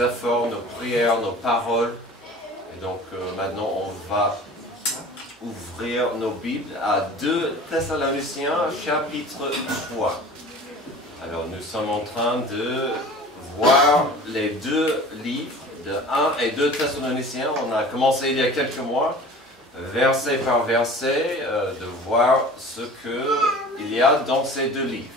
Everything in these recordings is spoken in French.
efforts, nos prières, nos paroles. Et donc maintenant on va ouvrir nos Bibles à 2 Thessaloniciens chapitre 3. Alors nous sommes en train de voir les 2 livres de 1 et 2 Thessaloniciens. On a commencé il y a quelques mois, verset par verset, de voir ce qu'il y a dans ces 2 livres.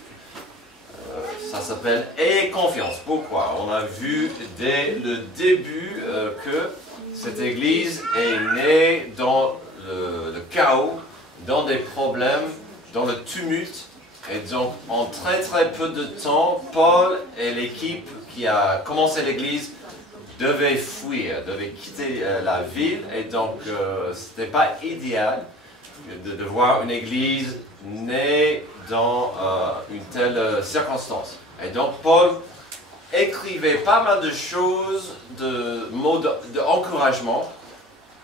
Ça s'appelle « Ayez confiance ». Pourquoi? On a vu dès le début que cette Église est née dans le chaos, dans des problèmes, dans le tumulte. Et donc, en très très peu de temps, Paul et l'équipe qui a commencé l'Église devaient fuir, devaient quitter la ville. Et donc, ce n'était pas idéal de voir une Église née dans une telle circonstance. Et donc, Paul écrivait pas mal de choses, de mots d'encouragement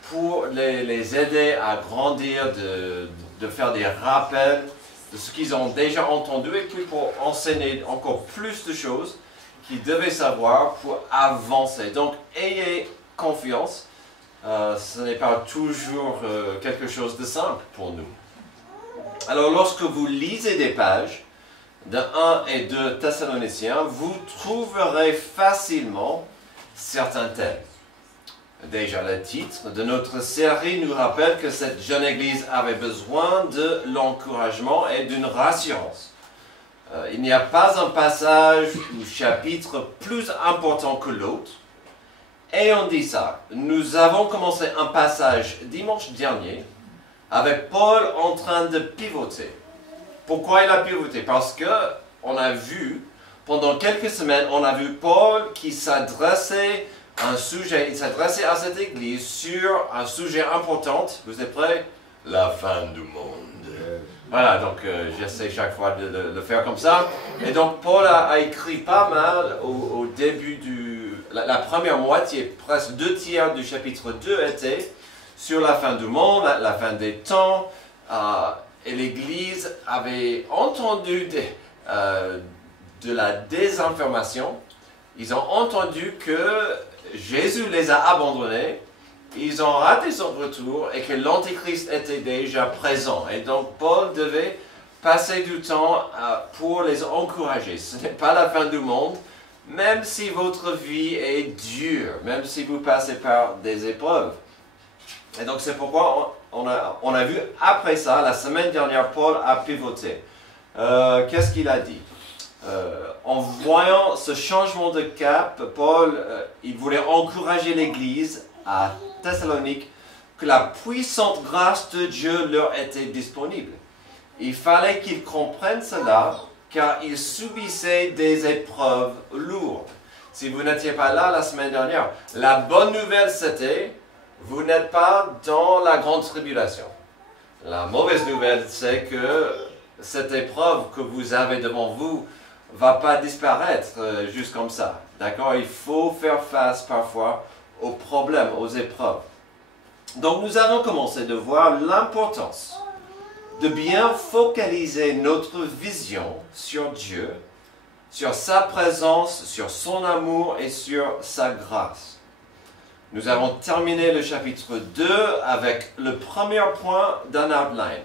pour les aider à grandir, de faire des rappels de ce qu'ils ont déjà entendu et puis pour enseigner encore plus de choses qu'ils devaient savoir pour avancer. Donc, ayez confiance. Ce n'est pas toujours quelque chose de simple pour nous. Alors, lorsque vous lisez des pages de 1 et 2 Thessaloniciens, vous trouverez facilement certains thèmes. Déjà, le titre de notre série nous rappelle que cette jeune Église avait besoin de l'encouragement et d'une rassurance. Il n'y a pas un passage ou chapitre plus important que l'autre. Et on dit ça. Nous avons commencé un passage dimanche dernier avec Paul en train de pivoter. Pourquoi il a pivoté? Parce que on a vu, pendant quelques semaines, on a vu Paul qui s'adressait à un sujet, il s'adressait à cette église sur un sujet important. Vous êtes prêts? La fin du monde. Voilà, donc j'essaie chaque fois de le faire comme ça. Et donc Paul a écrit pas mal au début la première moitié, presque 2 tiers du chapitre 2 était sur la fin du monde, la fin des temps. Et l'Église avait entendu de la désinformation. Ils ont entendu que Jésus les a abandonnés. Ils ont raté son retour et que l'Antéchrist était déjà présent. Et donc Paul devait passer du temps pour les encourager. Ce n'est pas la fin du monde, même si votre vie est dure, même si vous passez par des épreuves. Et donc c'est pourquoi on a vu après ça, la semaine dernière, Paul a pivoté. Qu'est-ce qu'il a dit? En voyant ce changement de cap, Paul, il voulait encourager l'Église à Thessalonique que la puissante grâce de Dieu leur était disponible. Il fallait qu'ils comprennent cela car ils subissaient des épreuves lourdes. Si vous n'étiez pas là la semaine dernière, la bonne nouvelle c'était vous n'êtes pas dans la grande tribulation. La mauvaise nouvelle, c'est que cette épreuve que vous avez devant vous ne va pas disparaître juste comme ça. D'accord? Il faut faire face parfois aux problèmes, aux épreuves. Donc nous avons commencé de voir l'importance de bien focaliser notre vision sur Dieu, sur sa présence, sur son amour et sur sa grâce. Nous avons terminé le chapitre 2 avec le premier point d'un outline.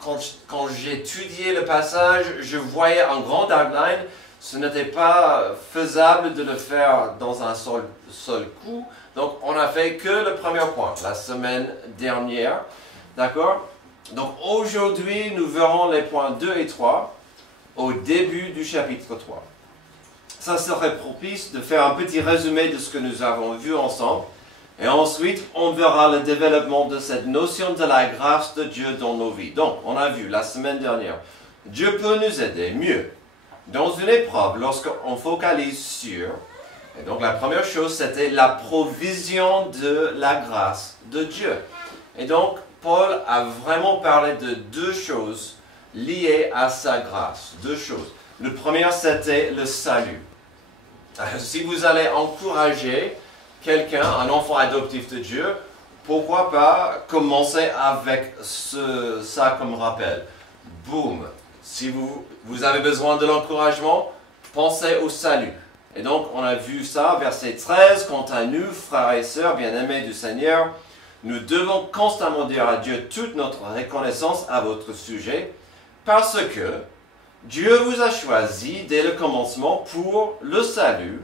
Quand j'étudiais le passage, je voyais un grand outline. Ce n'était pas faisable de le faire dans un seul coup. Donc, on n'a fait que le premier point, la semaine dernière. D'accord? Donc, aujourd'hui, nous verrons les points 2 et 3 au début du chapitre 3. Ça serait propice de faire un petit résumé de ce que nous avons vu ensemble. Et ensuite, on verra le développement de cette notion de la grâce de Dieu dans nos vies. Donc, on a vu la semaine dernière, Dieu peut nous aider mieux dans une épreuve lorsqu'on focalise sur. Et donc, la première chose, c'était la provision de la grâce de Dieu. Et donc, Paul a vraiment parlé de 2 choses liées à sa grâce. 2 choses. Le premier, c'était le salut. Si vous allez encourager quelqu'un, un enfant adoptif de Dieu, pourquoi pas commencer avec ça comme rappel? Boum! Si vous avez besoin de l'encouragement, pensez au salut. Et donc, on a vu ça, verset 13, « Quant à nous, frères et sœurs bien-aimés du Seigneur, nous devons constamment dire à Dieu toute notre reconnaissance à votre sujet, parce que Dieu vous a choisi dès le commencement pour le salut,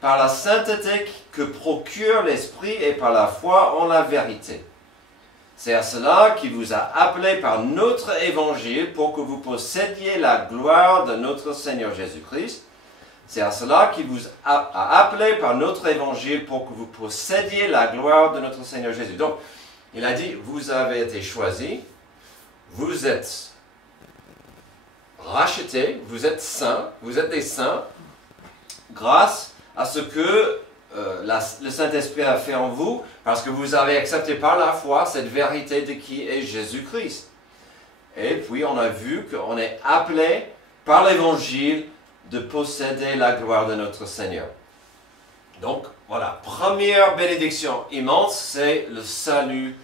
par la sainteté que procure l'Esprit et par la foi en la vérité. C'est à cela qu'il vous a appelé par notre évangile pour que vous possédiez la gloire de notre Seigneur Jésus-Christ. C'est à cela qu'il vous a appelé par notre évangile pour que vous possédiez la gloire de notre Seigneur Jésus. Donc, il a dit, vous avez été choisis, vous êtes rachetés, vous êtes saints, vous êtes des saints, grâce à ce que le Saint-Esprit a fait en vous, parce que vous avez accepté par la foi cette vérité de qui est Jésus-Christ. Et puis, on a vu qu'on est appelé par l'Évangile de posséder la gloire de notre Seigneur. Donc, voilà, première bénédiction immense, c'est le salut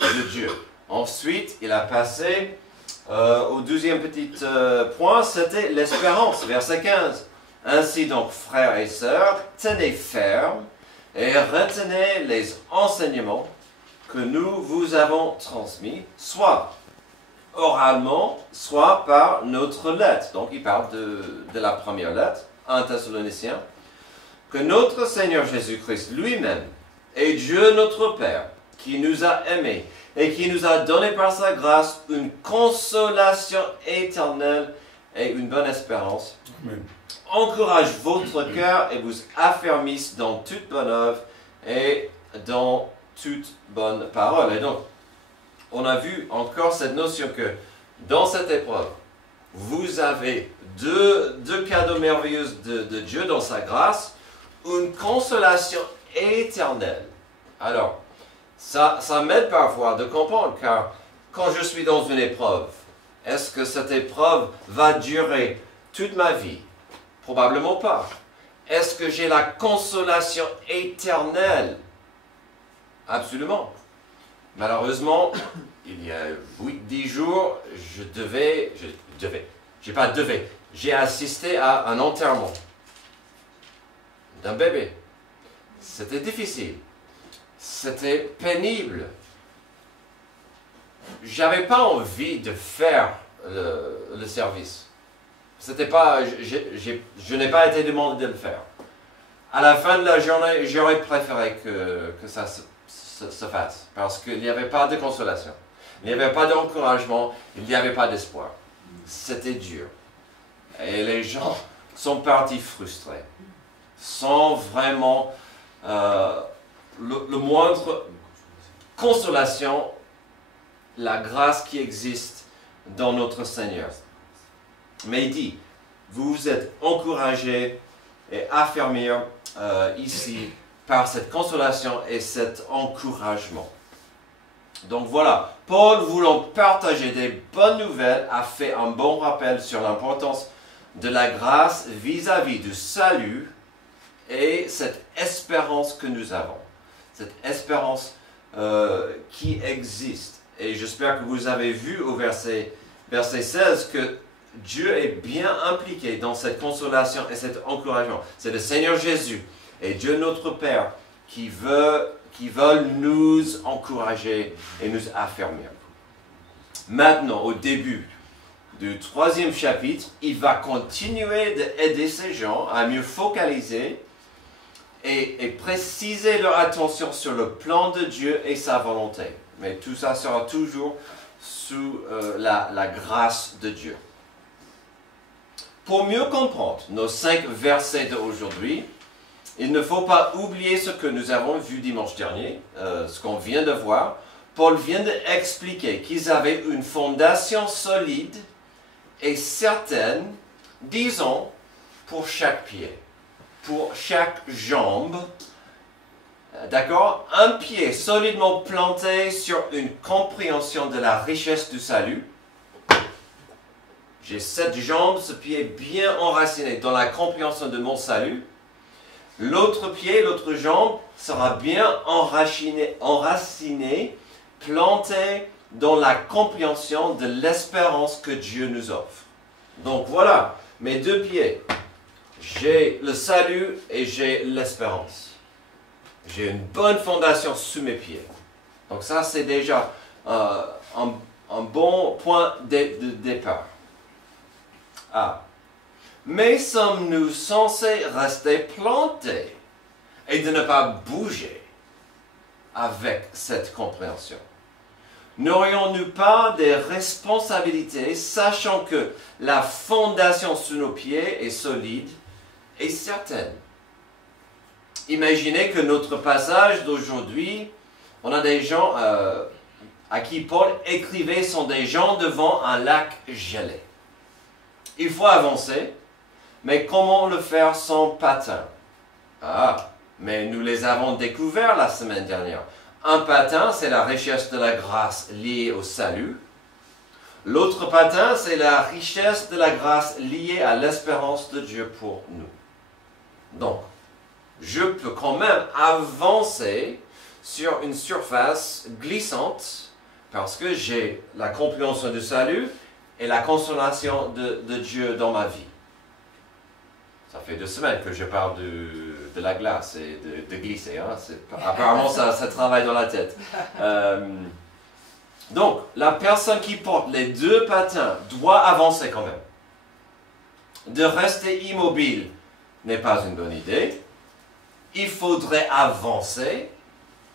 de Dieu. Ensuite, il a passé au deuxième petit point, c'était l'espérance, verset 15. Ainsi donc, frères et sœurs, tenez ferme et retenez les enseignements que nous vous avons transmis, soit oralement, soit par notre lettre. Donc, il parle de la première lettre, 1 Thessaloniciens. Que notre Seigneur Jésus-Christ lui-même et Dieu notre Père, qui nous a aimés et qui nous a donné par sa grâce une consolation éternelle et une bonne espérance, Amen, encourage votre cœur et vous affermisse dans toute bonne œuvre et dans toute bonne parole. Et donc, on a vu encore cette notion que dans cette épreuve, vous avez deux cadeaux merveilleux de Dieu dans sa grâce, une consolation éternelle. Alors, ça m'aide parfois de comprendre, car quand je suis dans une épreuve, est-ce que cette épreuve va durer toute ma vie? Probablement pas. Est-ce que j'ai la consolation éternelle? Absolument. Malheureusement, il y a 8-10 jours, j'ai assisté à un enterrement d'un bébé. C'était difficile. C'était pénible. J'avais pas envie de faire le service. C'était pas, je n'ai pas été demandé de le faire. À la fin de la journée, j'aurais préféré que ça se fasse, parce qu'il n'y avait pas de consolation, il n'y avait pas d'encouragement, il n'y avait pas d'espoir. C'était dur. Et les gens sont partis frustrés, sans vraiment le moindre consolation, la grâce qui existe dans notre Seigneur. Mais il dit, vous êtes encouragés et affirmés ici par cette consolation et cet encouragement. Donc voilà, Paul, voulant partager des bonnes nouvelles, a fait un bon rappel sur l'importance de la grâce vis-à-vis du salut et cette espérance que nous avons. Cette espérance qui existe. Et j'espère que vous avez vu au verset 16 que Dieu est bien impliqué dans cette consolation et cet encouragement. C'est le Seigneur Jésus et Dieu notre Père qui veulent nous encourager et nous affermir. Maintenant, au début du 3e chapitre, il va continuer d'aider ces gens à mieux focaliser et préciser leur attention sur le plan de Dieu et sa volonté. Mais tout ça sera toujours sous la grâce de Dieu. Pour mieux comprendre nos 5 versets d'aujourd'hui, il ne faut pas oublier ce que nous avons vu dimanche dernier, ce qu'on vient de voir. Paul vient d'expliquer qu'ils avaient une fondation solide et certaine, disons, pour chaque pied, pour chaque jambe. D'accord? Un pied solidement planté sur une compréhension de la richesse du salut. J'ai 7 jambes, ce pied bien enraciné dans la compréhension de mon salut. L'autre pied, l'autre jambe sera bien enraciné, planté dans la compréhension de l'espérance que Dieu nous offre. Donc voilà, mes 2 pieds. J'ai le salut et j'ai l'espérance. J'ai une bonne fondation sous mes pieds. Donc ça, c'est déjà un bon point de départ. Ah. Mais sommes-nous censés rester plantés et de ne pas bouger avec cette compréhension? N'aurions-nous pas des responsabilités, sachant que la fondation sous nos pieds est solide et certaine? Imaginez que notre passage d'aujourd'hui, on a des gens à qui Paul écrivait sont des gens devant un lac gelé. Il faut avancer, mais comment le faire sans patin? Ah, mais nous les avons découverts la semaine dernière. Un patin, c'est la richesse de la grâce liée au salut. L'autre patin, c'est la richesse de la grâce liée à l'espérance de Dieu pour nous. Donc, je peux quand même avancer sur une surface glissante parce que j'ai la compréhension du salut et la consolation de Dieu dans ma vie. Ça fait 2 semaines que je parle de la glace et de glisser. Hein? Apparemment, ça travaille dans la tête. Donc, la personne qui porte les 2 patins doit avancer quand même. De rester immobile n'est pas une bonne idée. Il faudrait avancer.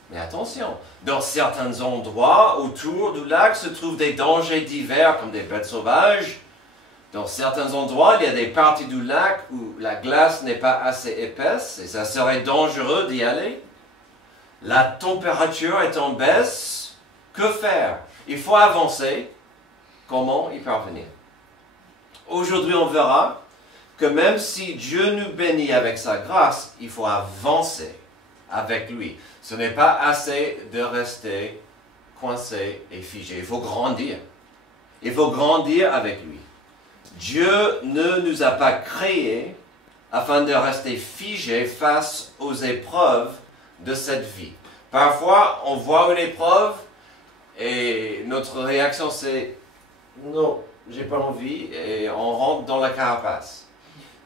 Mais attention, dans certains endroits autour du lac se trouvent des dangers divers comme des bêtes sauvages. Dans certains endroits, il y a des parties du lac où la glace n'est pas assez épaisse et ça serait dangereux d'y aller. La température est en baisse. Que faire? Il faut avancer. Comment y parvenir? Aujourd'hui, on verra que même si Dieu nous bénit avec sa grâce, il faut avancer avec lui. Ce n'est pas assez de rester coincé et figé. Il faut grandir. Il faut grandir avec lui. Dieu ne nous a pas créés afin de rester figés face aux épreuves de cette vie. Parfois, on voit une épreuve et notre réaction c'est « Non, j'ai pas envie » et on rentre dans la carapace.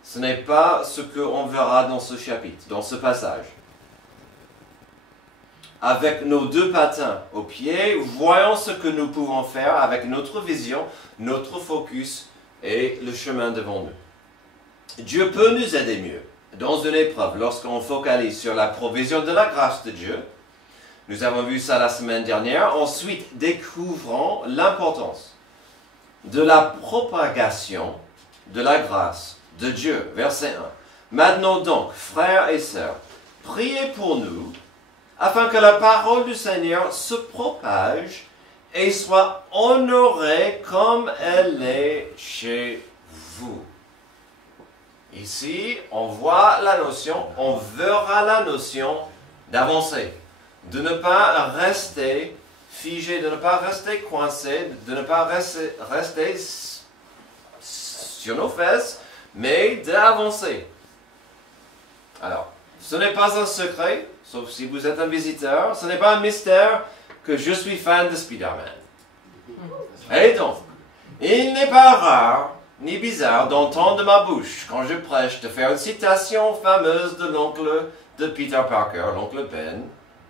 Ce n'est pas ce qu'on verra dans ce chapitre, dans ce passage. Avec nos 2 patins aux pieds, voyons ce que nous pouvons faire avec notre vision, notre focus et le chemin devant nous. Dieu peut nous aider mieux dans une épreuve lorsqu'on focalise sur la provision de la grâce de Dieu. Nous avons vu ça la semaine dernière. Ensuite, découvrons l'importance de la propagation de la grâce de Dieu. Verset 1. Maintenant donc, frères et sœurs, priez pour nous afin que la parole du Seigneur se propage et soit honorée comme elle est chez vous. Ici, on voit la notion, on verra la notion d'avancer, de ne pas rester figé, de ne pas rester coincé, de ne pas rester sur nos fesses, mais d'avancer. Alors, ce n'est pas un secret, sauf si vous êtes un visiteur, ce n'est pas un mystère que je suis fan de Spider-Man. Et donc, il n'est pas rare ni bizarre d'entendre de ma bouche, quand je prêche, de faire une citation fameuse de l'oncle de Peter Parker, l'oncle Ben,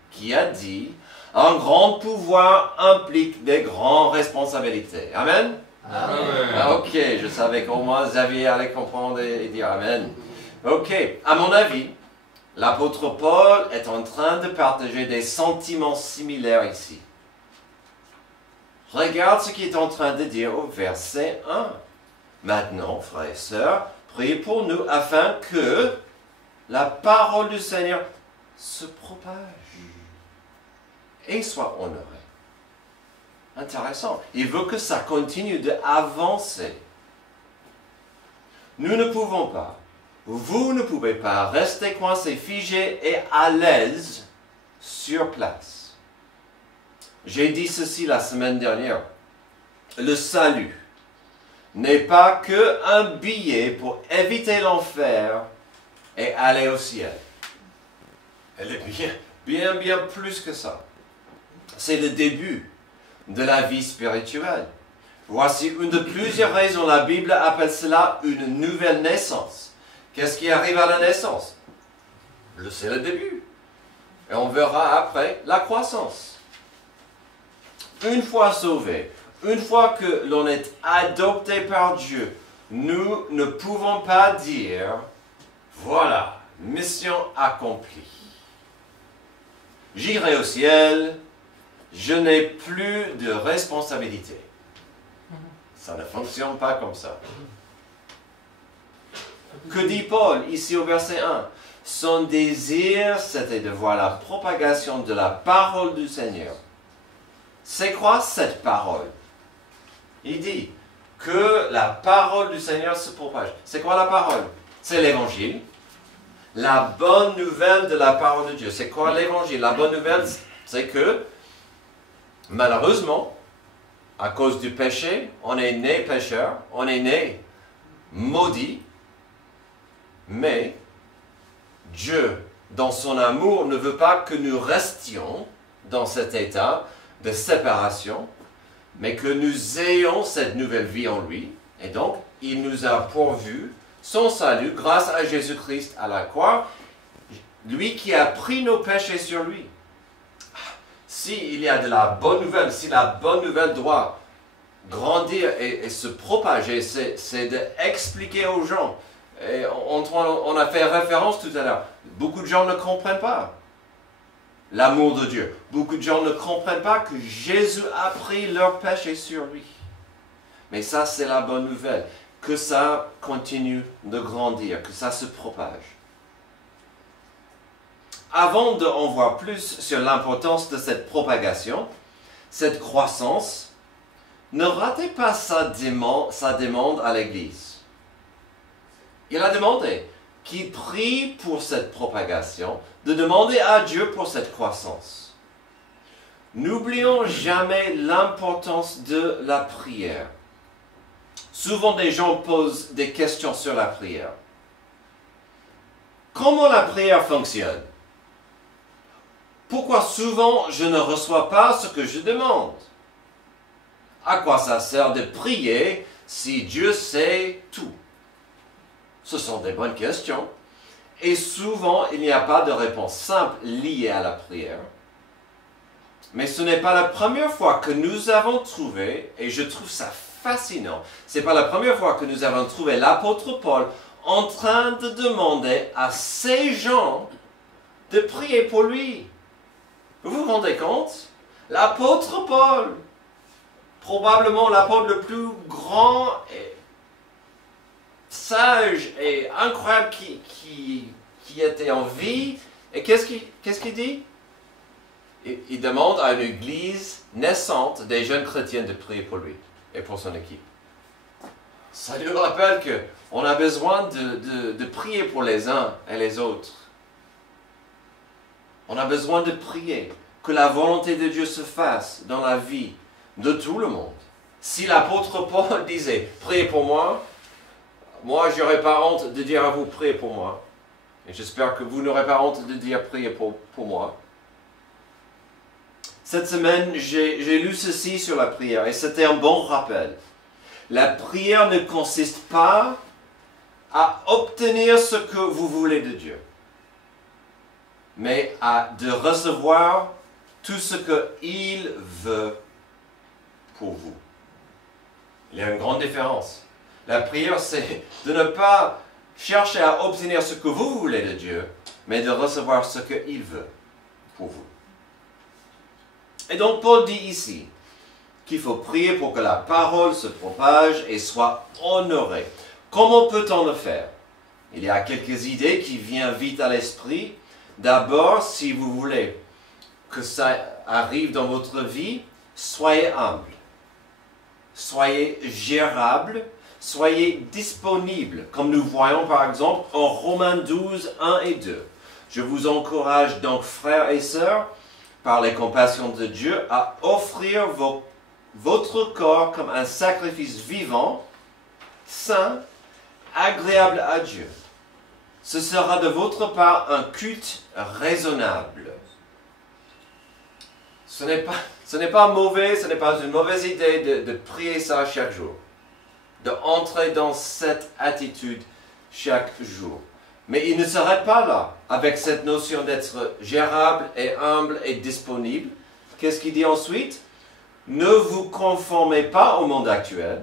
qui a dit « Un grand pouvoir implique des grandes responsabilités. » Amen? Amen. Ah, ok, je savais qu'au moins Xavier allait comprendre et dire Amen. Ok, à mon avis, l'apôtre Paul est en train de partager des sentiments similaires ici. Regarde ce qu'il est en train de dire au verset 1. Maintenant, frères et sœurs, priez pour nous afin que la parole du Seigneur se propage et soit honorée. Intéressant. Il veut que ça continue d'avancer. Nous ne pouvons pas, vous ne pouvez pas rester coincé, figé et à l'aise sur place. J'ai dit ceci la semaine dernière. Le salut n'est pas qu'un billet pour éviter l'enfer et aller au ciel. Elle est bien plus que ça. C'est le début de la vie spirituelle. Voici une de plusieurs raisons la Bible appelle cela une nouvelle naissance, Qu'est-ce qui arrive à la naissance? C'est le début. Et on verra après la croissance. Une fois sauvé, une fois que l'on est adopté par Dieu, nous ne pouvons pas dire, voilà, mission accomplie. J'irai au ciel, je n'ai plus de responsabilité. Ça ne fonctionne pas comme ça. Que dit Paul ici au verset 1? Son désir, c'était de voir la propagation de la parole du Seigneur. C'est quoi cette parole? Il dit que la parole du Seigneur se propage. C'est quoi la parole? C'est l'évangile. La bonne nouvelle de la parole de Dieu. C'est quoi l'évangile? La bonne nouvelle, c'est que, malheureusement, à cause du péché, on est né pécheur, on est né maudit, mais Dieu, dans son amour, ne veut pas que nous restions dans cet état de séparation, mais que nous ayons cette nouvelle vie en lui. Et donc, il nous a pourvu son salut grâce à Jésus-Christ à la croix, lui qui a pris nos péchés sur lui. S'il y a de la bonne nouvelle, si la bonne nouvelle doit grandir et se propager, c'est d'expliquer aux gens. Et on a fait référence tout à l'heure. Beaucoup de gens ne comprennent pas l'amour de Dieu. Beaucoup de gens ne comprennent pas que Jésus a pris leurs péchés sur lui. Mais ça, c'est la bonne nouvelle. Que ça continue de grandir, que ça se propage. Avant d'en voir plus sur l'importance de cette propagation, cette croissance, ne ratez pas sa demande à l'Église. Il a demandé qu'il prie pour cette propagation, de demander à Dieu pour cette croissance. N'oublions jamais l'importance de la prière. Souvent, des gens posent des questions sur la prière. Comment la prière fonctionne? Pourquoi souvent je ne reçois pas ce que je demande? À quoi ça sert de prier si Dieu sait tout? Ce sont des bonnes questions. Et souvent, il n'y a pas de réponse simple liée à la prière. Mais ce n'est pas la première fois que nous avons trouvé, et je trouve ça fascinant, ce n'est pas la première fois que nous avons trouvé l'apôtre Paul en train de demander à ces gens de prier pour lui. Vous vous rendez compte? L'apôtre Paul, probablement l'apôtre le plus grand et sage et incroyable qui était en vie. Et qu'est-ce qu'il dit? Il demande à une église naissante des jeunes chrétiens de prier pour lui et pour son équipe. Ça nous rappelle qu'on a besoin de prier pour les uns et les autres. On a besoin de prier, que la volonté de Dieu se fasse dans la vie de tout le monde. Si l'apôtre Paul disait « Priez pour moi », moi, je n'aurais pas honte de dire à vous « Priez pour moi ». Et j'espère que vous n'aurez pas honte de dire « Priez pour moi ». Cette semaine, j'ai lu ceci sur la prière et c'était un bon rappel. La prière ne consiste pas à obtenir ce que vous voulez de Dieu, mais de recevoir tout ce qu'il veut pour vous. Il y a une grande différence. La prière, c'est de ne pas chercher à obtenir ce que vous voulez de Dieu, mais de recevoir ce qu'il veut pour vous. Et donc Paul dit ici qu'il faut prier pour que la parole se propage et soit honorée. Comment peut-on le faire? Il y a quelques idées qui viennent vite à l'esprit. D'abord, si vous voulez que ça arrive dans votre vie, soyez humble, soyez gérable, soyez disponible, comme nous voyons par exemple en Romains 12, 1 et 2. Je vous encourage donc, frères et sœurs, par les compassions de Dieu, à offrir votre corps comme un sacrifice vivant, saint, agréable à Dieu. Ce sera de votre part un culte raisonnable. Ce n'est pas mauvais, ce n'est pas une mauvaise idée de prier ça chaque jour, d'entrer dans cette attitude chaque jour. Mais il ne s'arrête pas là, avec cette notion d'être gérable et humble et disponible. Qu'est-ce qu'il dit ensuite? Ne vous conformez pas au monde actuel,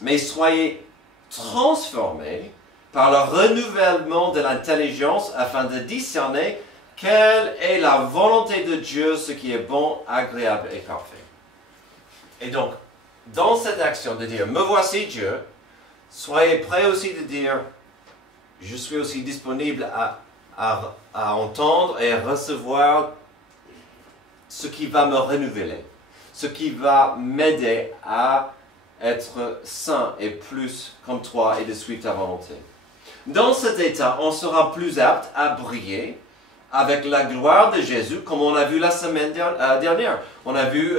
mais soyez transformés par le renouvellement de l'intelligence afin de discerner quelle est la volonté de Dieu, ce qui est bon, agréable et parfait. Et donc, dans cette action de dire, me voici Dieu, soyez prêts aussi de dire, je suis aussi disponible à entendre et recevoir ce qui va me renouveler, ce qui va m'aider à être saint et plus comme toi et de suivre ta volonté. Dans cet état, on sera plus apte à briller avec la gloire de Jésus, comme on a vu la semaine dernière. On a vu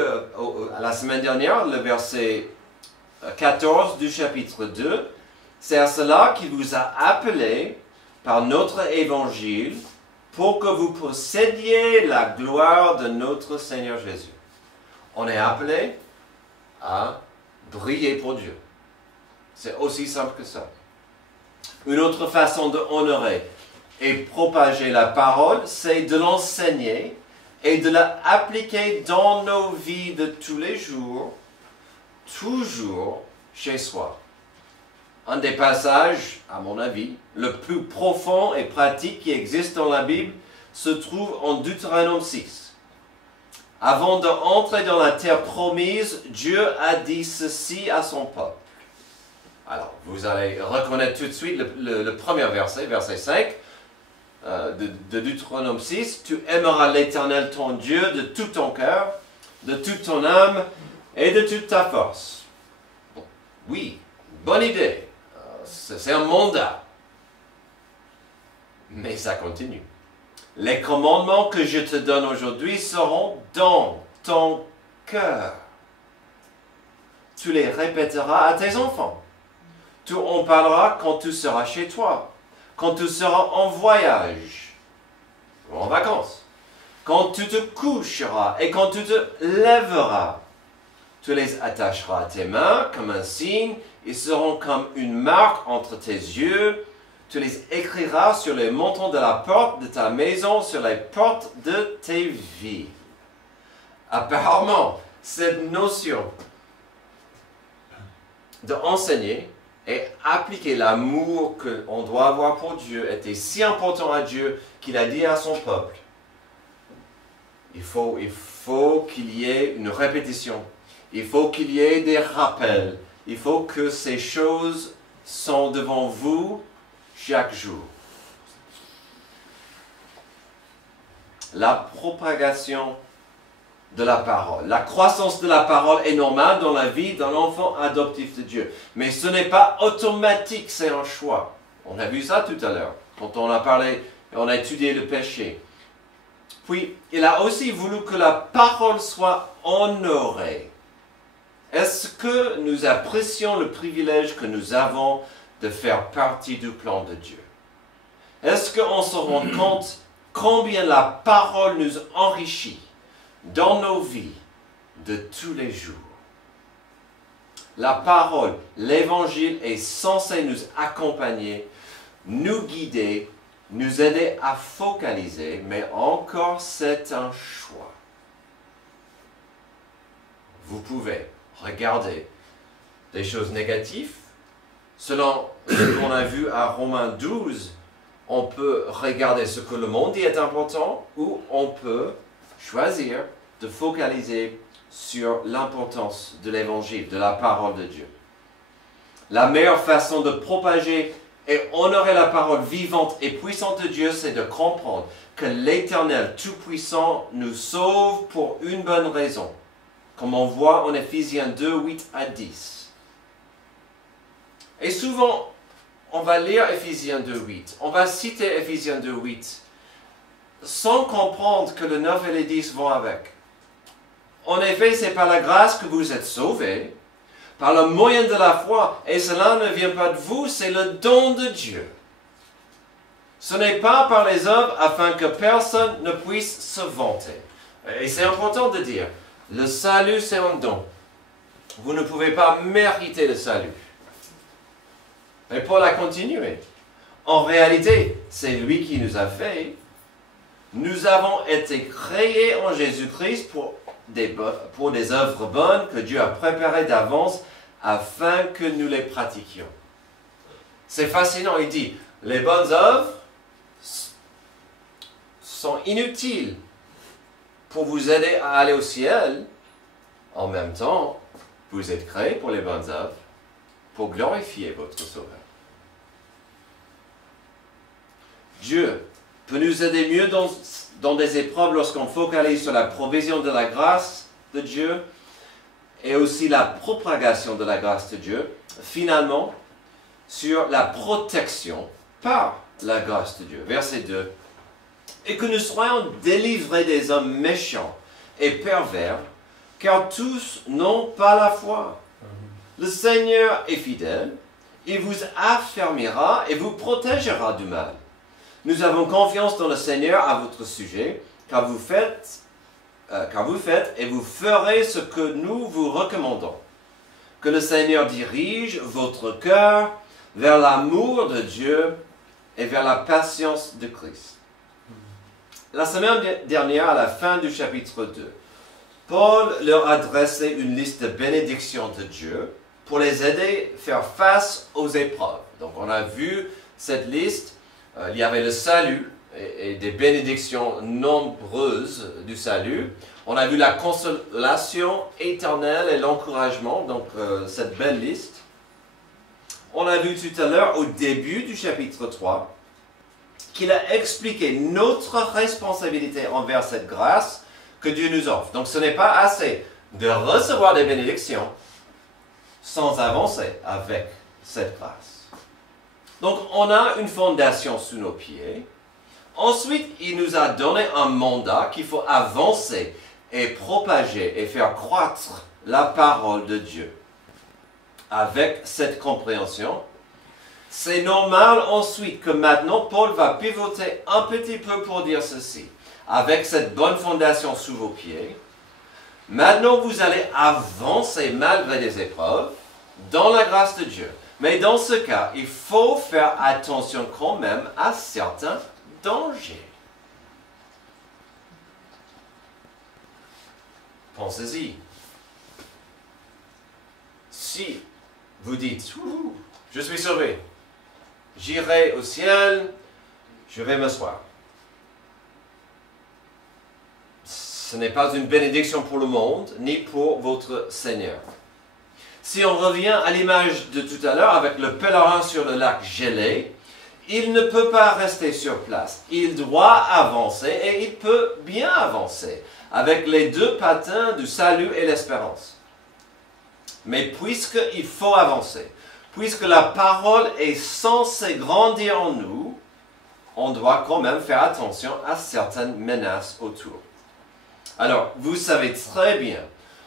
la semaine dernière le verset 14 du chapitre 2. C'est à cela qu'il vous a appelé par notre évangile pour que vous possédiez la gloire de notre Seigneur Jésus. On est appelé à briller pour Dieu. C'est aussi simple que ça. Une autre façon de honorer et propager la parole, c'est de l'enseigner et de l'appliquer dans nos vies de tous les jours, toujours chez soi. Un des passages, à mon avis, le plus profond et pratique qui existe dans la Bible se trouve en Deutéronome 6. Avant d'entrer dans la terre promise, Dieu a dit ceci à son peuple. Alors, vous allez reconnaître tout de suite le premier verset, verset 5 de Deutéronome 6. Tu aimeras l'Éternel ton Dieu de tout ton cœur, de toute ton âme et de toute ta force. Bon, oui, bonne idée. C'est un mandat. Mais ça continue. Les commandements que je te donne aujourd'hui seront dans ton cœur. Tu les répéteras à tes enfants. Tu en parleras quand tu seras chez toi, quand tu seras en voyage, ou en vacances, quand tu te coucheras et quand tu te lèveras. Tu les attacheras à tes mains comme un signe, ils seront comme une marque entre tes yeux. Tu les écriras sur les montants de la porte de ta maison, sur les portes de tes vies. Apparemment, cette notion d'enseigner et appliquer l'amour qu'on doit avoir pour Dieu était si important à Dieu qu'il a dit à son peuple, il faut qu'il y ait une répétition, il faut qu'il y ait des rappels, il faut que ces choses sont devant vous chaque jour. La propagation de la parole. La croissance de la parole est normale dans la vie d'un enfant adoptif de Dieu. Mais ce n'est pas automatique, c'est un choix. On a vu ça tout à l'heure, quand on a parlé, on a étudié le péché. Puis, il a aussi voulu que la parole soit honorée. Est-ce que nous apprécions le privilège que nous avons de faire partie du plan de Dieu? Est-ce qu'on se rend compte combien la parole nous enrichit dans nos vies de tous les jours? La parole, l'évangile est censé nous accompagner, nous guider, nous aider à focaliser, mais encore c'est un choix. Vous pouvez regarder des choses négatives. Selon ce qu'on a vu à Romains 12, on peut regarder ce que le monde dit est important, ou on peut choisir de focaliser sur l'importance de l'évangile, de la parole de Dieu. La meilleure façon de propager et honorer la parole vivante et puissante de Dieu, c'est de comprendre que l'Éternel Tout-Puissant nous sauve pour une bonne raison, comme on voit en Éphésiens 2, 8 à 10. Et souvent, on va lire Éphésiens 2, 8, on va citer Éphésiens 2, 8, sans comprendre que le 9 et le 10 vont avec. En effet, c'est par la grâce que vous êtes sauvés, par le moyen de la foi, et cela ne vient pas de vous, c'est le don de Dieu. Ce n'est pas par les œuvres afin que personne ne puisse se vanter. Et c'est important de dire, le salut c'est un don. Vous ne pouvez pas mériter le salut. Mais Paul a continué. En réalité, c'est lui qui nous a fait. Nous avons été créés en Jésus-Christ pour des œuvres bonnes que Dieu a préparées d'avance afin que nous les pratiquions. C'est fascinant, il dit, les bonnes œuvres sont inutiles pour vous aider à aller au ciel. En même temps, vous êtes créés pour les bonnes œuvres, pour glorifier votre Sauveur. Dieu peut nous aider mieux dans des épreuves lorsqu'on focalise sur la provision de la grâce de Dieu et aussi la propagation de la grâce de Dieu, finalement, sur la protection par la grâce de Dieu. Verset 2. Et que nous soyons délivrés des hommes méchants et pervers, car tous n'ont pas la foi. Le Seigneur est fidèle, il vous affermira et vous protégera du mal. Nous avons confiance dans le Seigneur à votre sujet, car vous faites et vous ferez ce que nous vous recommandons. Que le Seigneur dirige votre cœur vers l'amour de Dieu et vers la patience de Christ. La semaine dernière, à la fin du chapitre 2, Paul leur a dressé une liste de bénédictions de Dieu pour les aider à faire face aux épreuves. Donc on a vu cette liste. Il y avait le salut et des bénédictions nombreuses du salut. On a vu la consolation éternelle et l'encouragement, donc cette belle liste. On a vu tout à l'heure, au début du chapitre 3, qu'il a expliqué notre responsabilité envers cette grâce que Dieu nous offre. Donc ce n'est pas assez de recevoir des bénédictions sans avancer avec cette grâce. Donc on a une fondation sous nos pieds. Ensuite, il nous a donné un mandat qu'il faut avancer et propager et faire croître la parole de Dieu. Avec cette compréhension, c'est normal ensuite que maintenant Paul va pivoter un petit peu pour dire ceci. Avec cette bonne fondation sous vos pieds, maintenant vous allez avancer malgré les épreuves dans la grâce de Dieu. Mais dans ce cas, il faut faire attention quand même à certains dangers. Pensez-y. Si vous dites, je suis sauvé, j'irai au ciel, je vais m'asseoir. Ce n'est pas une bénédiction pour le monde, ni pour votre Seigneur. Si on revient à l'image de tout à l'heure avec le pèlerin sur le lac gelé, il ne peut pas rester sur place. Il doit avancer et il peut bien avancer avec les deux patins du salut et l'espérance. Mais puisqu'il faut avancer, puisque la parole est censée grandir en nous, on doit quand même faire attention à certaines menaces autour. Alors, vous savez très bien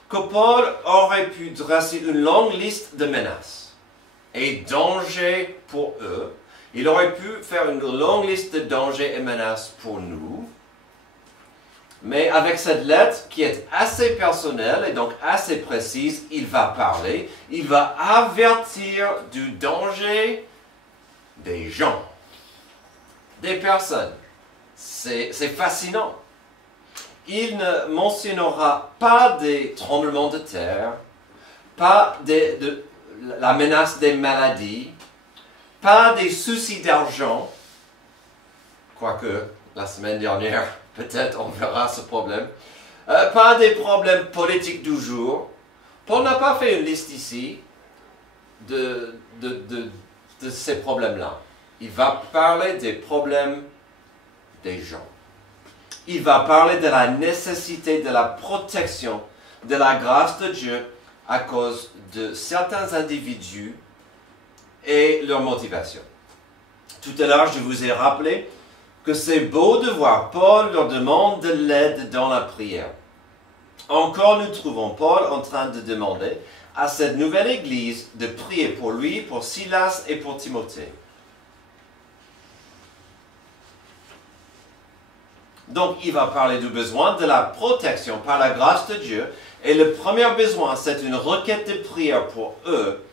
que Paul aurait pu dresser une longue liste de menaces et dangers pour eux. Il aurait pu faire une longue liste de dangers et menaces pour nous. Mais avec cette lettre qui est assez personnelle et donc assez précise, il va parler, il va avertir du danger des gens, des personnes. C'est fascinant. Il ne mentionnera pas des tremblements de terre, pas la menace des maladies, pas des soucis d'argent, quoique la semaine dernière, peut-être on verra ce problème, pas des problèmes politiques du jour. Paul n'a pas fait une liste ici de ces problèmes-là. Il va parler des problèmes des gens. Il va parler de la nécessité de la protection de la grâce de Dieu à cause de certains individus et leur motivation. Tout à l'heure, je vous ai rappelé que c'est beau de voir Paul leur demande de l'aide dans la prière. Encore, nous trouvons Paul en train de demander à cette nouvelle église de prier pour lui, pour Silas et pour Timothée. Donc, il va parler du besoin de la protection par la grâce de Dieu. Et le premier besoin, c'est une requête de prière pour eux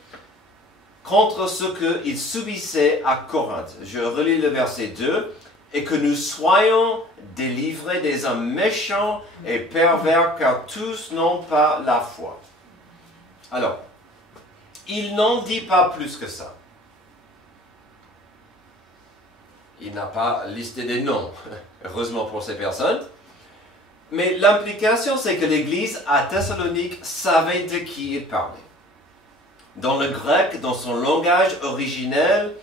contre ce qu'ils subissaient à Corinthe. Je relis le verset 2. Et que nous soyons délivrés des hommes méchants et pervers, car tous n'ont pas la foi. Alors, il n'en dit pas plus que ça. Il n'a pas listé des noms, heureusement pour ces personnes. Mais l'implication, c'est que l'Église à Thessalonique savait de qui il parlait. Dans le grec, dans son langage originel,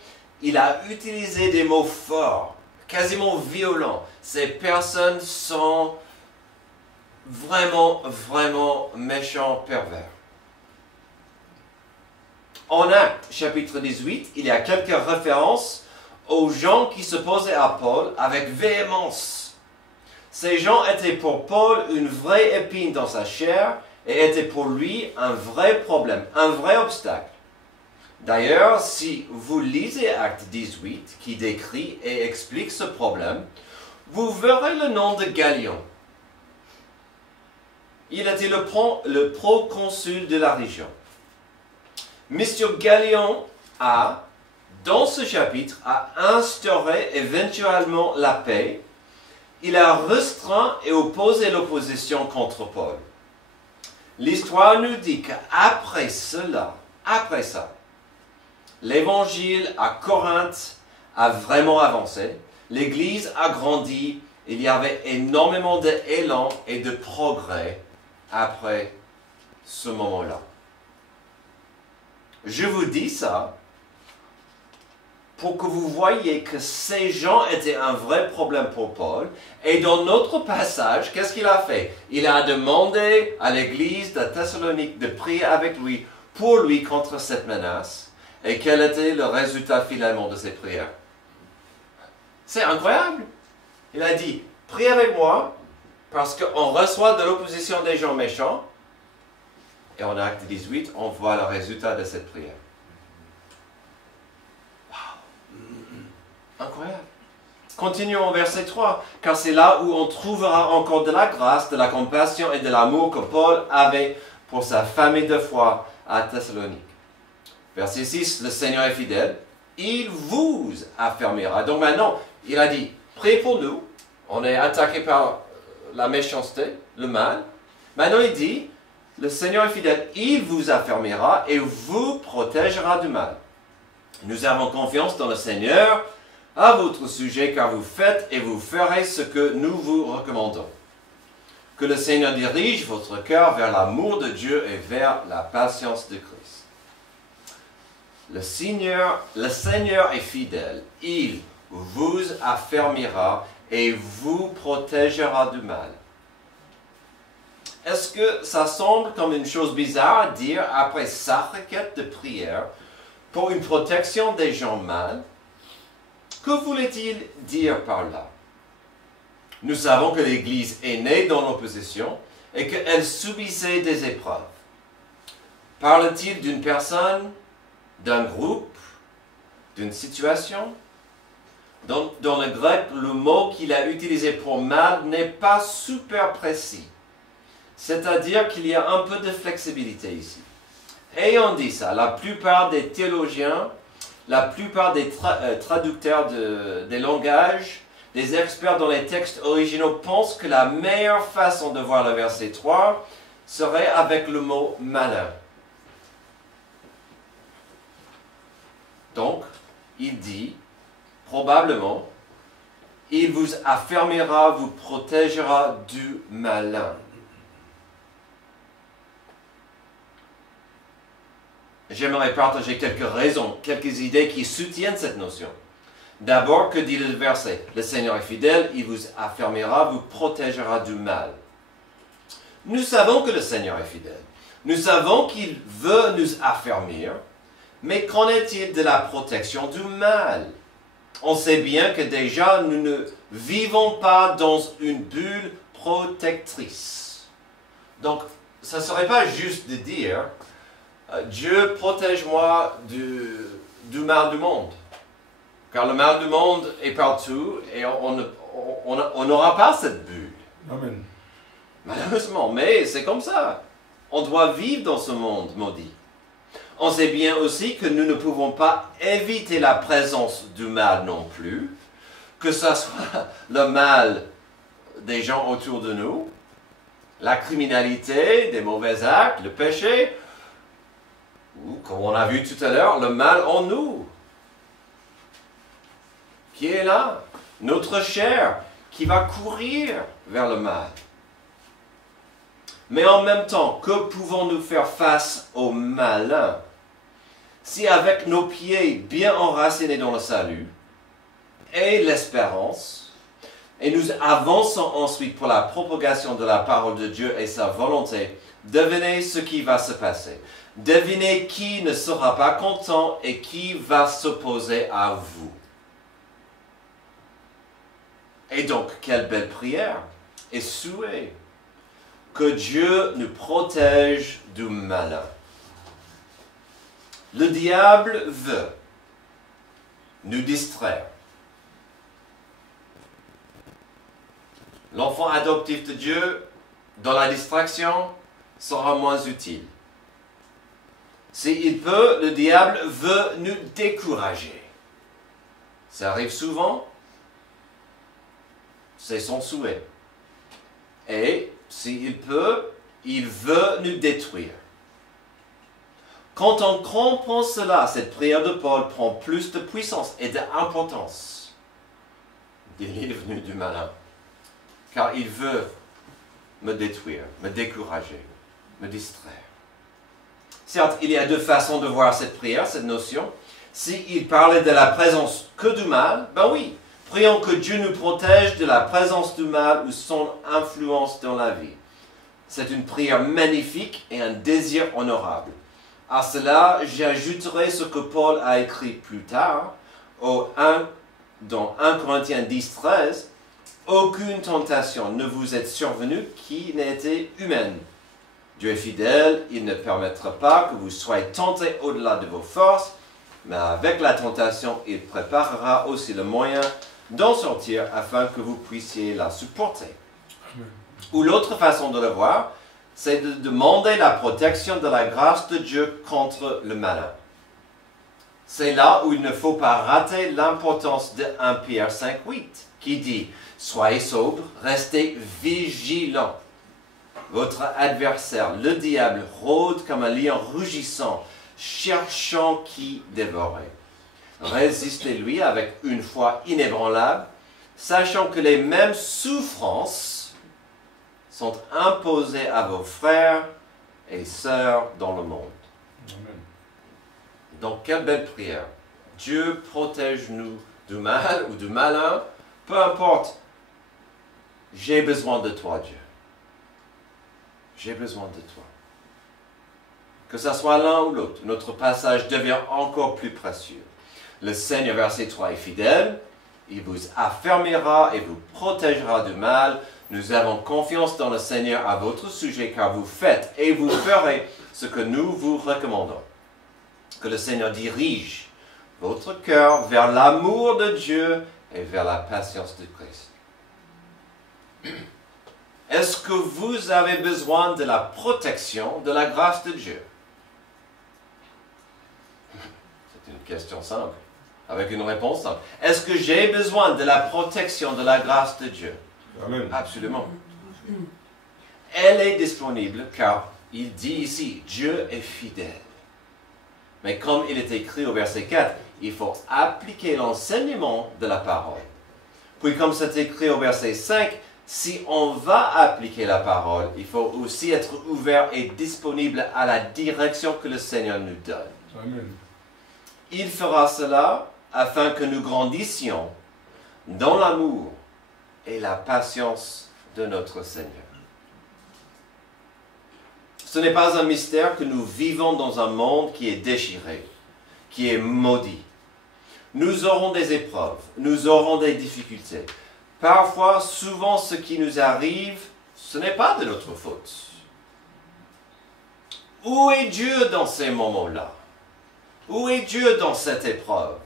il a utilisé des mots forts, quasiment violents. Ces personnes sont vraiment méchants, pervers. En Actes, chapitre 18, il y a quelques références aux gens qui s'opposaient à Paul avec véhémence. Ces gens étaient pour Paul une vraie épine dans sa chair et étaient pour lui un vrai problème, un vrai obstacle. D'ailleurs, si vous lisez Acte 18, qui décrit et explique ce problème, vous verrez le nom de Galion. Il était le proconsul de la région. Monsieur Galion a, dans ce chapitre, a instauré éventuellement la paix. Il a restreint et opposé l'opposition contre Paul. L'histoire nous dit qu'après ça, l'évangile à Corinthe a vraiment avancé, l'Église a grandi, il y avait énormément d'élan et de progrès après ce moment-là. Je vous dis ça pour que vous voyez que ces gens étaient un vrai problème pour Paul. Et dans notre passage, qu'est-ce qu'il a fait? Il a demandé à l'église de Thessalonique de prier avec lui, pour lui, contre cette menace. Et quel était le résultat finalement de ces prières? C'est incroyable. Il a dit, priez avec moi, parce qu'on reçoit de l'opposition des gens méchants. Et en Acte 18, on voit le résultat de cette prière. Incroyable. Continuons au verset 3, car c'est là où on trouvera encore de la grâce, de la compassion et de l'amour que Paul avait pour sa famille de foi à Thessalonique. Verset 6, le Seigneur est fidèle, il vous affermira. Donc maintenant, il a dit, priez pour nous, on est attaqué par la méchanceté, le mal. Maintenant il dit, le Seigneur est fidèle, il vous affermira et vous protégera du mal. Nous avons confiance dans le Seigneur à votre sujet, car vous faites et vous ferez ce que nous vous recommandons. Que le Seigneur dirige votre cœur vers l'amour de Dieu et vers la patience de Christ. Le Seigneur est fidèle. Il vous affermira et vous protégera du mal. Est-ce que ça semble comme une chose bizarre à dire après sa requête de prière pour une protection des gens mal? Que voulait-il dire par là? Nous savons que l'Église est née dans l'opposition et qu'elle subissait des épreuves. Parle-t-il d'une personne, d'un groupe, d'une situation? Dans le grec, le mot qu'il a utilisé pour mal n'est pas super précis. C'est-à-dire qu'il y a un peu de flexibilité ici. Ayant dit ça, la plupart des théologiens, la plupart des traducteurs des langages, des experts dans les textes originaux pensent que la meilleure façon de voir le verset 3 serait avec le mot malin. Donc, il dit, probablement, il vous affermira, vous protégera du malin. J'aimerais partager quelques raisons, quelques idées qui soutiennent cette notion. D'abord, que dit le verset? Le Seigneur est fidèle, il vous affermira, vous protégera du mal. Nous savons que le Seigneur est fidèle. Nous savons qu'il veut nous affermir, mais qu'en est-il de la protection du mal? On sait bien que déjà, nous ne vivons pas dans une bulle protectrice. Donc, ça ne serait pas juste de dire Dieu protège-moi du mal du monde. Car le mal du monde est partout et on n'aura pas cette bulle. Amen. Malheureusement, mais c'est comme ça. On doit vivre dans ce monde maudit. On sait bien aussi que nous ne pouvons pas éviter la présence du mal non plus, que ce soit le mal des gens autour de nous, la criminalité, des mauvais actes, le péché, ou comme on a vu tout à l'heure, le mal en nous, qui est là, notre chair, qui va courir vers le mal. Mais en même temps, que pouvons-nous faire face au malin si avec nos pieds bien enracinés dans le salut et l'espérance, et nous avançons ensuite pour la propagation de la parole de Dieu et sa volonté, devinez ce qui va se passer. Devinez qui ne sera pas content et qui va s'opposer à vous. Et donc, quelle belle prière et souhait que Dieu nous protège du malin. Le diable veut nous distraire. L'enfant adoptif de Dieu, dans la distraction, sera moins utile. S'il peut, le diable veut nous décourager. Ça arrive souvent. C'est son souhait. Et s'il peut, il veut nous détruire. Quand on comprend cela, cette prière de Paul prend plus de puissance et d'importance. Il est venu du malin. Car il veut me détruire, me décourager, me distraire. Certes, il y a deux façons de voir cette prière, cette notion. S'il parlait de la présence que du mal, ben oui, prions que Dieu nous protège de la présence du mal ou son influence dans la vie. C'est une prière magnifique et un désir honorable. À cela, j'ajouterai ce que Paul a écrit plus tard, dans 1 Corinthiens 10, 13. Aucune tentation ne vous est survenue qui n'ait été humaine. Dieu est fidèle, il ne permettra pas que vous soyez tentés au-delà de vos forces, mais avec la tentation, il préparera aussi le moyen d'en sortir afin que vous puissiez la supporter. Ou l'autre façon de le voir, c'est de demander la protection de la grâce de Dieu contre le malin. C'est là où il ne faut pas rater l'importance de 1 Pierre 5,8 qui dit « Soyez sobres, restez vigilants. Votre adversaire, le diable, rôde comme un lion rugissant, cherchant qui dévorer. Résistez-lui avec une foi inébranlable, sachant que les mêmes souffrances sont imposées à vos frères et sœurs dans le monde. » Amen. Donc, quelle belle prière. Dieu protège-nous du mal ou du malin, peu importe. J'ai besoin de toi, Dieu. J'ai besoin de toi. Que ce soit l'un ou l'autre, notre passage devient encore plus précieux. Le Seigneur, verset 3, est fidèle. Il vous affermira et vous protégera du mal. Nous avons confiance dans le Seigneur à votre sujet, car vous faites et vous ferez ce que nous vous recommandons. Que le Seigneur dirige votre cœur vers l'amour de Dieu et vers la patience de Christ. Est-ce que vous avez besoin de la protection de la grâce de Dieu? C'est une question simple, avec une réponse simple. Est-ce que j'ai besoin de la protection de la grâce de Dieu? Amen. Absolument. Elle est disponible car il dit ici, Dieu est fidèle. Mais comme il est écrit au verset 4, il faut appliquer l'enseignement de la parole. Puis comme c'est écrit au verset 5, si on va appliquer la parole, il faut aussi être ouvert et disponible à la direction que le Seigneur nous donne. Amen. Il fera cela afin que nous grandissions dans l'amour et la patience de notre Seigneur. Ce n'est pas un mystère que nous vivons dans un monde qui est déchiré, qui est maudit. Nous aurons des épreuves, nous aurons des difficultés. Parfois, souvent, ce qui nous arrive, ce n'est pas de notre faute. Où est Dieu dans ces moments-là? Où est Dieu dans cette épreuve?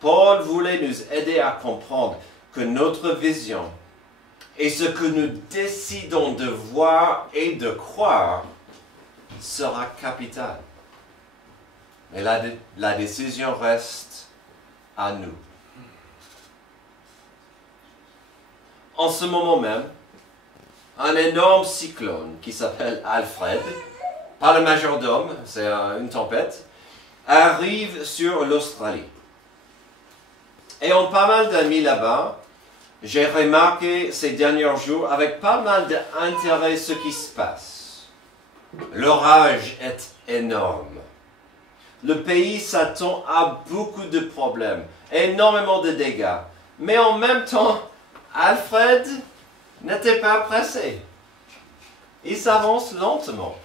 Paul voulait nous aider à comprendre que notre vision et ce que nous décidons de voir et de croire sera capital. Mais la décision reste à nous. En ce moment même, un énorme cyclone qui s'appelle Alfred, pas le majordome, c'est une tempête, arrive sur l'Australie. Et en pas mal d'amis là-bas, j'ai remarqué ces derniers jours avec pas mal d'intérêt ce qui se passe. L'orage est énorme. Le pays s'attend à beaucoup de problèmes, énormément de dégâts. Mais en même temps, Alfred n'était pas pressé. Il s'avance lentement.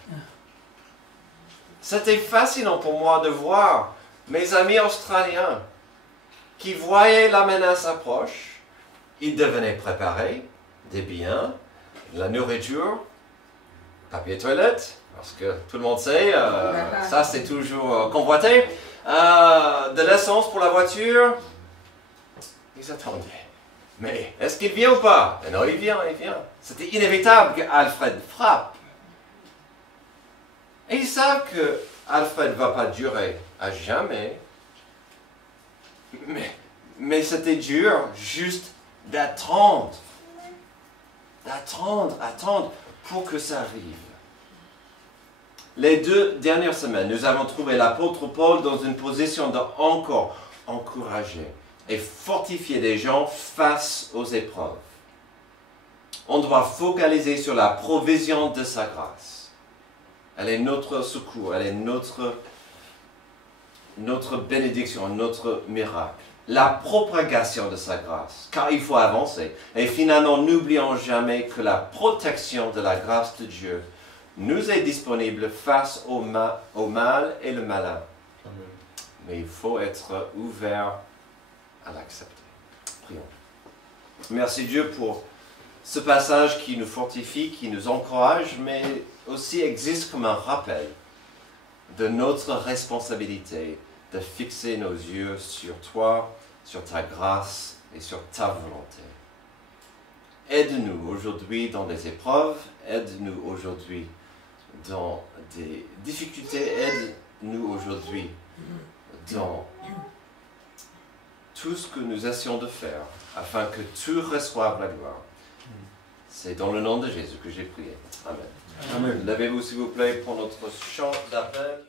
C'était fascinant pour moi de voir mes amis australiens qui voyaient la menace approcher. Ils devenaient préparés, des biens, de la nourriture, papier toilette, parce que tout le monde sait, ça c'est toujours convoité, de l'essence pour la voiture. Ils attendaient. Mais est-ce qu'il vient ou pas? Et non, il vient, il vient. C'était inévitable qu'Alfred frappe. Et ils savent que Alfred ne va pas durer à jamais. Mais c'était dur juste d'attendre. Attendre pour que ça arrive. Les 2 dernières semaines, nous avons trouvé l'apôtre Paul dans une position de encore encourager et fortifier les gens face aux épreuves. On doit focaliser sur la provision de sa grâce. Elle est notre secours, elle est notre bénédiction, notre miracle. La propagation de sa grâce, car il faut avancer. Et finalement, n'oublions jamais que la protection de la grâce de Dieu nous est disponible face au mal et le malin. Amen. Mais il faut être ouvert à l'accepter. Prions. Merci Dieu pour ce passage qui nous fortifie, qui nous encourage, mais aussi existe comme un rappel de notre responsabilité de fixer nos yeux sur toi, sur ta grâce et sur ta volonté. Aide-nous aujourd'hui dans des épreuves, aide-nous aujourd'hui dans des difficultés, aide-nous aujourd'hui dans tout ce que nous essayons de faire afin que tu reçoives la gloire. C'est dans le nom de Jésus que j'ai prié. Amen. Amen. Levez-vous s'il vous plaît pour notre chant d'appel.